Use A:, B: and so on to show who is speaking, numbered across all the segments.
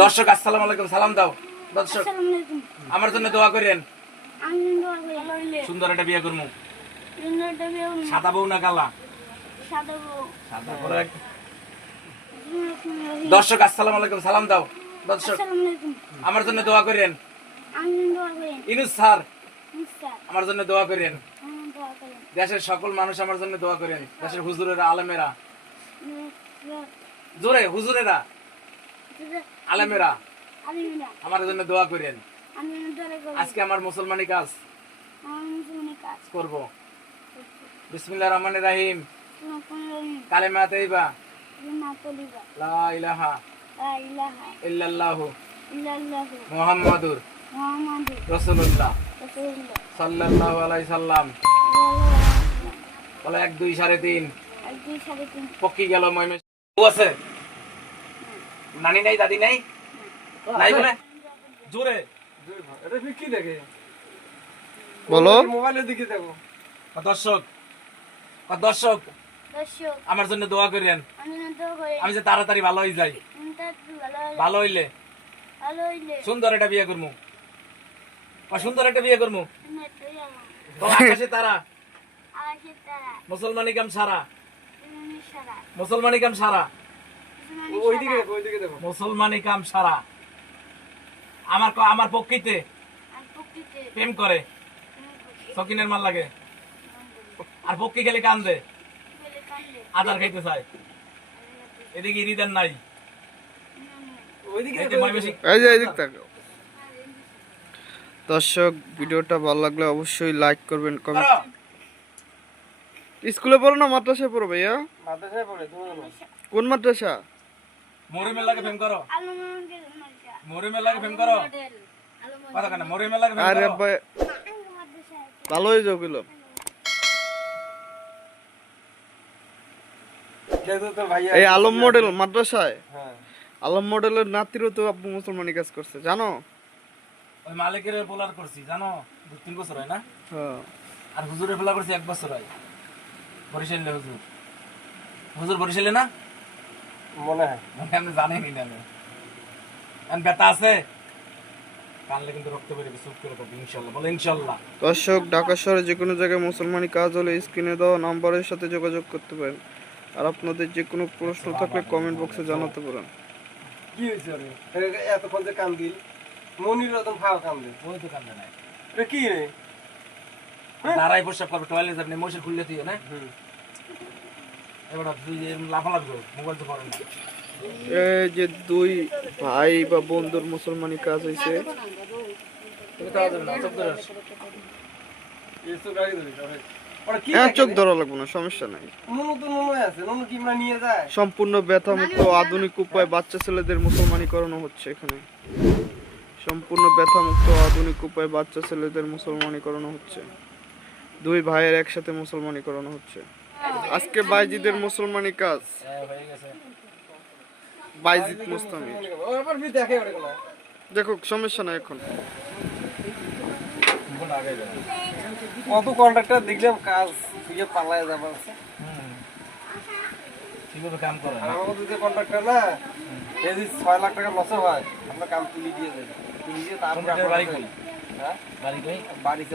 A: দর্শক আসসালামু আলাইকুম সালাম দাও। দর্শক আমার জন্য দোয়া করেন।
B: করি।
A: সুন্দর একটা বিয়ে করব সাদা বউ না কালা? দর্শক আসসালামু আলাইকুম সালাম দাও। দর্শক আমার জন্য দোয়া করেন। ইনুস স্যার আমার জন্য দোয়া করেন। দেশের সকল মানুষ আমার জন্য দোয়া করেন। দেশের হুজুরেরা আলেমেরা। জোরে হুজুরেরা। আলেমেরা আমার জন্য দোয়া করেন। আজকে আমার মুসলমানি কাজ করব। বিসমিল্লাহ রহমান রাহিম। কালেমা তাইবা। লা ইলাহা ইল্লাল্লাহু মুহাম্মাদুর রাসূলুল্লাহ। সাল্লাল্লাহু আলাইহি সাল্লাম। বলে এক দুই সাড়ে তিন।
B: সাড়ে
A: গেল ময়মে আছে? নানি নাই দাদি নাই? নাই বলে? জোরে।
C: এটা কি দেখে?
D: বলো।
C: মোবাইলের দিকে দেখো।
A: দর্শক দর্শক
B: দর্শক।
A: আমার জন্য দোয়া করেন
B: আমি
A: যে তাড়াতাড়ি ভালো হয়ে যাই।
B: ভালো
A: হইলে।
B: ভালো হইলে।
A: সুন্দর একটা বিয়ে করব সুন্দর একটা বিয়ে করব আকাশে তারা। মুসলমানি কাম সারা। মুসলমানি কাম সারা।
B: মুসলমানি
A: কাম সারা। আমার আমার পক্ষিতে প্রেম করে। সকিনের মাল লাগে। আর পক্ষী খেলে কান্দে। আদার খাইতে চায়। এদিকে ইরিদান নাই।
D: দর্শক ভিডিওটা ভালো লাগলে অবশ্যই লাইক করবেন কমেন্ট স্কুলে পড়ো না মাদ্রাসায় পড়ো ভাইয়া?
C: মাদ্রাসায় পড়ে
D: কোন মাদ্রাসা?
A: মরিমের লাগে প্রেম করো।
B: আলো মন্দির মার্কা
A: মরিমের লাগে প্রেম করো। কথা কেন? মরিমের লাগে প্রেম
D: আরে
A: করো।
D: ভাই। ভালো হয়ে যাও
C: ভাইয়া
D: এই আলম মডেল মাদ্রাসায়?
C: হ্যাঁ।
D: আলম মডেলের নাতিরও তো আব্বু মুসলমানি কাজ করছে জানো?
A: ওই মালিকের পোলার করছি জানো? দু তিন বছর হয় না?
D: হ্যাঁ।
A: আর হুজুরের পোলা করছি এক বছর হয়। বরিশালে হুজুর। হুজুর বরিশালে না?
C: মনে হয়।
A: মানে আপনি জানেনই না আমি। ব্যথা আছে? কানলে কিন্তু রক্ত বেরোবে চুপ করে থাকবে ইনশাল্লাহ বলে ইনশাল্লাহ।
D: দর্শক ঢাকা শহরে যে কোনো জায়গায় মুসলমানি কাজ হলে স্ক্রিনে দেওয়া নাম্বারের সাথে যোগাযোগ করতে পারেন। আর আপনাদের যে কোনো প্রশ্ন থাকলে কমেন্ট বক্সে জানাতে পারেন।
C: কি হয়েছে এতক্ষণ যে কান দিল মনির রতন খাও কান দিল
A: ওই তো কান্দে নাই।
C: কি রে?
A: দাঁড়াই প্রসাব করবে টয়লেট যাবে মশে খুললে তুই না এবার তুই যে লাফালাফি করো মোবাইল তো পারো না
D: এই যে দুই ভাই বা বন্ধুর মুসলমানি কাজ হয়েছে
A: চোখ ধরে
D: হ্যাঁ চোখ? ধরা লাগবে না সমস্যা নাই।
C: যায়?
D: সম্পূর্ণ ব্যথামুক্ত আধুনিক উপায় বাচ্চা ছেলেদের মুসলমানি করানো হচ্ছে এখানে। সম্পূর্ণ ব্যথামুক্ত আধুনিক উপায় বাচ্চা ছেলেদের মুসলমানি করানো হচ্ছে। দুই ভাইয়ের একসাথে মুসলমানি করানো হচ্ছে। আজকে বাইজিদের মুসলমানি কাজ।
A: গেছে
D: বাইজিদ মুস্তামি
C: দেখে
D: সমস্যা নাই এখন।
C: কত কন্ট্রাক্টর দেখলাম কাজ তুই পালায় যাবার
A: হুম। কীভাবে কাম করে
C: আমাদের যে কন্ট্রাক্টর না এই ছয় লাখ টাকা লস হয় আমরা কাম তুলি দিয়ে দেয় তুলি দিয়ে তারপরে
A: বাড়ি কই?
C: হ্যাঁ?
A: বাড়ি
C: বাড়িতে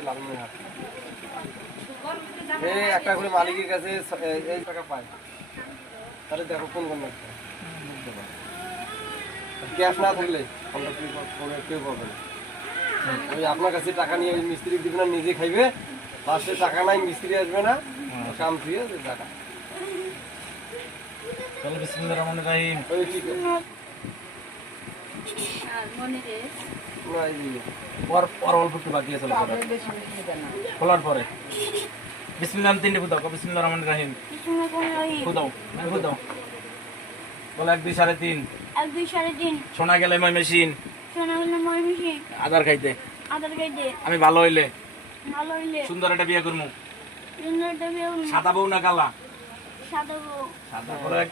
C: এই একটা করে মালিকের কাছে এই- টাকা পায়। তাহলে দেখো কোন কোন ক্যাশ না থাকলে কেউ পাবে না। ওই আপনার কাছে টাকা নিয়ে ওই মিস্ত্রি দিবে না নিজে খাইবে। লাস্টে টাকা নাই মিস্ত্রি আসবে না। কাম দিয়ে টাকা।
A: তাহলে বিসমিল্লাহির রহমানির রহিম।
C: ওই ঠিক
A: অল্প একটু বাকি আছে। খোলার পরে। বিসমিল্লাহ তিনটে ফুদাও বিসমিল্লাহির রহমানির রহিম।
B: কিছু কোন ওই
A: ফুদাও আমি ফুদাও। বলে এক দুই সাড়ে তিন।
B: এক দুই সাড়ে তিন।
A: সোনা গেলে মই মেশিন।
B: সোনা হইলে মই মিশি
A: আধার খাইতে।
B: গাইতে
A: আমি ভালো হইলে।
B: ভালো হইলে।
A: সুন্দর একটা বিয়ে
B: বিয়ে
A: সাদা বউ না কালা?
B: সাদা বউ।
A: সাদা এক-